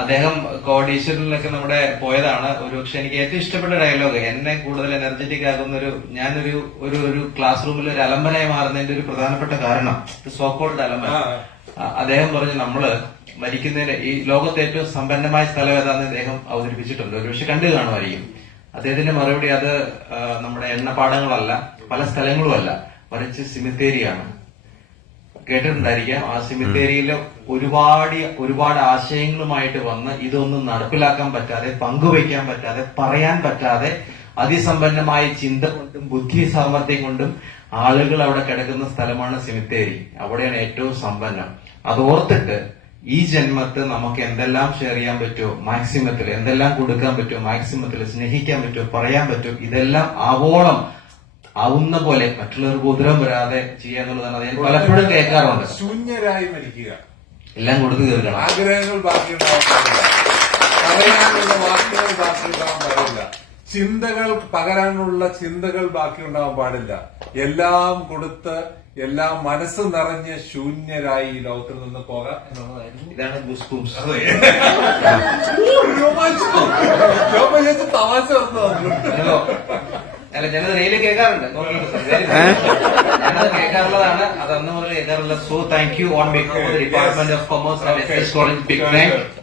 അദ്ദേഹം കോടീശ്വരനിലൊക്കെ നമ്മുടെ പോയതാണ് ഒരു പക്ഷെ എനിക്ക് ഏറ്റവും ഇഷ്ടപ്പെട്ട ഡയലോഗ് എന്നെ കൂടുതൽ എനർജറ്റിക് ആകുന്ന ഒരു ഞാനൊരു ഒരു ഒരു ക്ലാസ് റൂമിൽ ഒരു അലമ്പനായി മാറുന്നതിന്റെ ഒരു പ്രധാനപ്പെട്ട കാരണം സോക്കോൾഡ് അലമ്പന അദ്ദേഹം പറഞ്ഞു നമ്മള് മരിക്കുന്നതിന് ഈ ലോകത്തെ ഏറ്റവും സമ്പന്നമായ സ്ഥലം ഏതാണെന്ന് അദ്ദേഹം അവതരിപ്പിച്ചിട്ടുണ്ട് ഒരുപക്ഷെ കണ്ടു കാണുമായിരിക്കും അദ്ദേഹത്തിന്റെ മറുപടി അത് നമ്മുടെ എണ്ണപ്പാടങ്ങളല്ല പല സ്ഥലങ്ങളുമല്ല മറിച്ച് സിമിത്തേരിയാണ് കേട്ടിട്ടുണ്ടായിരിക്കാം ആ സിമിത്തേരിയിലെ ഒരുപാട് ഒരുപാട് ആശയങ്ങളുമായിട്ട് വന്ന് ഇതൊന്നും നടപ്പിലാക്കാൻ പറ്റാതെ പങ്കുവയ്ക്കാൻ പറ്റാതെ പറയാൻ പറ്റാതെ അതിസമ്പന്നമായ ചിന്ത കൊണ്ടും ബുദ്ധി സാമർഥ്യം കൊണ്ടും ആളുകൾ അവിടെ കിടക്കുന്ന സ്ഥലമാണ് സിമിത്തേരി അവിടെയാണ് ഏറ്റവും സമ്പന്നം അത് ഓർത്തിട്ട് ഈ ജന്മത്ത് നമുക്ക് എന്തെല്ലാം ഷെയർ ചെയ്യാൻ പറ്റുമോ മാക്സിമത്തിൽ എന്തെല്ലാം കൊടുക്കാൻ പറ്റുമോ മാക്സിമത്തിൽ സ്നേഹിക്കാൻ പറ്റുമോ പറയാൻ പറ്റുമോ ഇതെല്ലാം ആവോളം ആവുന്ന പോലെ മറ്റുള്ളവർക്ക് ഉപദ്രവം വരാതെ ചെയ്യുക എന്നുള്ളതാണ് അത് ഞാൻ പലപ്പോഴും കേൾക്കാറുണ്ട് ശൂന്യരായി മരിക്കുക എല്ലാം കൊടുത്തു തീർക്കണം ആഗ്രഹങ്ങൾ ബാക്കിയുണ്ടാവാൻ പാടില്ല ചിന്തകൾ പകരാനുള്ള ചിന്തകൾ ബാക്കിയുണ്ടാവാൻ പാടില്ല എല്ലാം കൊടുത്ത് എല്ലാം മനസ്സ് നിറഞ്ഞ് ശൂന്യരായി ഈ ലോകത്തിൽ നിന്ന് പോകാം ഇതാണ് തമാശ അല്ല ഞാനത് റെയില് കേൾക്കാറുണ്ട് ഞാനത് കേൾക്കാറുള്ളതാണ് അത് അന്ന് മുതൽ കേൾക്കാറുള്ള so thank you on behalf department of commerce and big thank